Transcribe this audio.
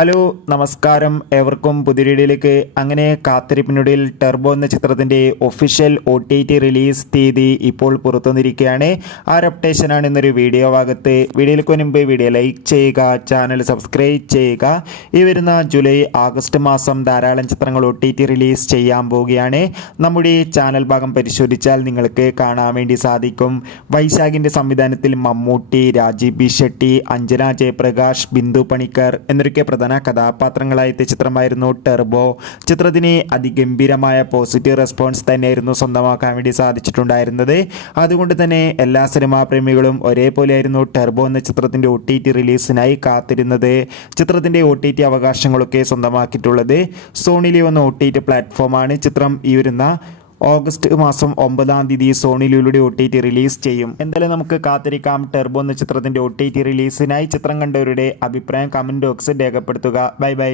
Hello നമസ്കാരം, ഏവർക്കും പുതിയ വീഡിയോയിലേക്ക്. അങ്ങനെ കാത്തിരിപ്പിനൊടുവിൽ ടർബോ എന്ന ചിത്രത്തിൻ്റെ ഒഫീഷ്യൽ OTT റിലീസ് തീയതി ഇപ്പോൾ പുറത്തുവന്നിരിക്കുകയാണ്. ആ ഒരു അപ്ഡേഷനാണ് ഇന്നൊരു വീഡിയോ ഭാഗത്ത്. വീഡിയോയിലേക്ക് മുൻപ് വീഡിയോ ലൈക്ക് ചെയ്യുക, ചാനൽ സബ്സ്ക്രൈബ് ചെയ്യുക. ഈ വരുന്ന ജൂലൈ ആഗസ്റ്റ് മാസം ധാരാളം ചിത്രങ്ങൾ OTT റിലീസ് ചെയ്യാൻ പോവുകയാണ്. നമ്മുടെ ചാനൽ ഭാഗം പരിശോധിച്ചാൽ നിങ്ങൾക്ക് കാണാൻ വേണ്ടി സാധിക്കും. വൈശാഖിൻ്റെ സംവിധാനത്തിൽ മമ്മൂട്ടി, രാജീവ് ബി ഷെട്ടി, അഞ്ജന ജയപ്രകാശ്, ബിന്ദു പണിക്കർ എന്നൊക്കെ പ്രധാന കഥാപാത്രങ്ങളായ ചിത്രമായിരുന്നു ടർബോ. ചിത്രത്തിന് അതിഗംഭീരമായ പോസിറ്റീവ് റെസ്പോൺസ് തന്നെയായിരുന്നു സ്വന്തമാക്കാൻ വേണ്ടി സാധിച്ചിട്ടുണ്ടായിരുന്നത്. അതുകൊണ്ട് തന്നെ എല്ലാ സിനിമാ പ്രേമികളും ഒരേപോലെയായിരുന്നു ടർബോ എന്ന ചിത്രത്തിൻ്റെ OTT റിലീസിനായി കാത്തിരുന്നത്. ചിത്രത്തിൻ്റെ OTT അവകാശങ്ങളൊക്കെ സ്വന്തമാക്കിയിട്ടുള്ളത് സോണി ലിവ് എന്ന OTT പ്ലാറ്റ്ഫോമാണ്. ചിത്രം ഈ വരുന്ന ഓഗസ്റ്റ് മാസം 9-ാം തീയതി സോണി ലിവിലൂടെ OTT റിലീസ് ചെയ്യും. എന്തായാലും നമുക്ക് കാത്തിരിക്കാം ടർബോ എന്ന ചിത്രത്തിൻ്റെ OTT റിലീസിനായി. ചിത്രം കണ്ടവരുടെ അഭിപ്രായം കമൻറ്റ് ബോക്സിൽ രേഖപ്പെടുത്തുക. Bye bye.